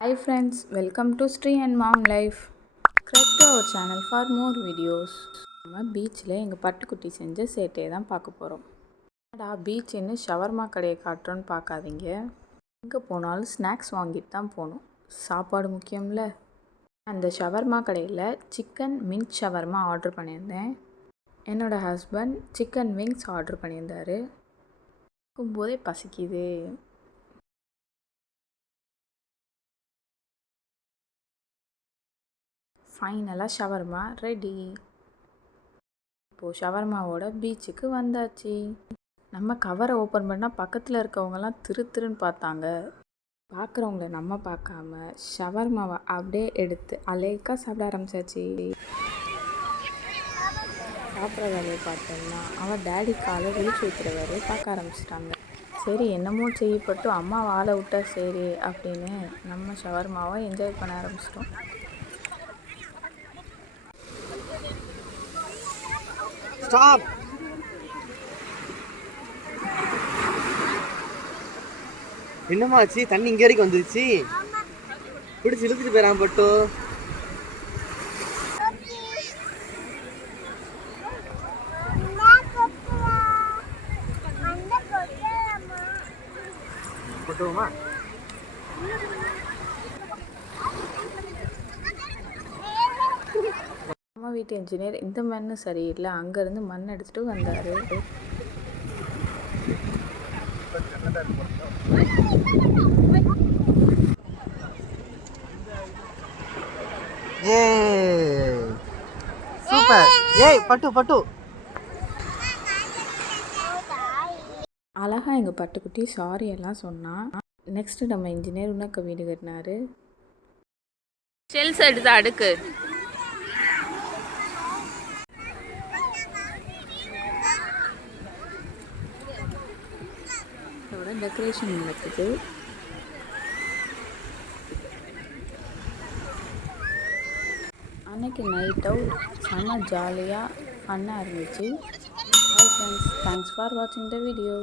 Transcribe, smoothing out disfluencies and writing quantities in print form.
Hi friends, welcome to Sri and Mom Life. Subscribe to our channel for more videos. நம்ம பீச்சில் எங்கள் பட்டுக்குட்டி செஞ்ச சேட்டையை தான் பார்க்க போகிறோம். பீச்சுன்னு ஷவர்மா கடையை காட்டுறோன்னு பார்க்காதீங்க. எங்கே போனாலும் ஸ்நாக்ஸ் வாங்கிட்டு தான் போகணும். சாப்பாடு முக்கியம்ல. அந்த ஷவர்மா கடையில் சிக்கன் மின்ட் ஷவர்மா ஆர்டர் பண்ணியிருந்தேன். என்னோடய ஹஸ்பண்ட் சிக்கன் விங்ஸ் ஆர்டர் பண்ணியிருந்தார். இருக்கும்போதே பசிக்குது. ஃபைனலாக ஷவர்மா ரெடி. இப்போது ஷவர்மாவோட பீச்சுக்கு வந்தாச்சு. நம்ம கவரை ஓப்பன் பண்ணால் பக்கத்தில் இருக்கவங்கலாம் திருன்னு பார்த்தாங்க. பார்க்குறவங்கள நம்ம பார்க்காம ஷவர்மாவை அப்படியே எடுத்து அலேக்காக சாப்பிட ஆரம்பிச்சாச்சு. சாப்பிட்ற வேலையை பார்த்தோம்னா அவன் டேடி காலை விழிச்சு வைக்கிற வேலையை பார்க்க ஆரம்பிச்சிட்டாங்க. சரி என்னமோ செய்யப்பட்டு அம்மா வாழை விட்டா சரி அப்படின்னு நம்ம ஷவர்மாவை என்ஜாய் பண்ண ஆரம்பிச்சிட்டோம். Stop! என்னமாச்சு? தண்ணி இங்க வரைக்கும் வந்துருச்சு. பிடிச்சி இழுத்துட்டு போயிடாம பட்டு. பட்டுமா? அம்மா வீட்டு இன்ஜினியர் இந்த மண் சரியில்லை, அங்கேருந்து மண் எடுத்துகிட்டு வந்தார். சூப்பர். ஏய் பட்டு பட்டு. அழகாக எங்கள் பட்டுக்குட்டி சாரி எல்லாம் சொன்னான். நெக்ஸ்ட்டு நம்ம இன்ஜினியர் உனக்கு வீடு கட்டினார். ஷெல்ஸ் எடுத்து அடுக்கு. இதோட டெக்கரேஷன் நடக்குது. அன்னைக்கு நைட் அவுட் செம்ம ஜாலியாக ஃபன்னாக இருந்துச்சு. ஹாய் ஃப்ரெண்ட்ஸ், தேங்க்ஸ் ஃபார் வாட்சிங் த வீடியோ.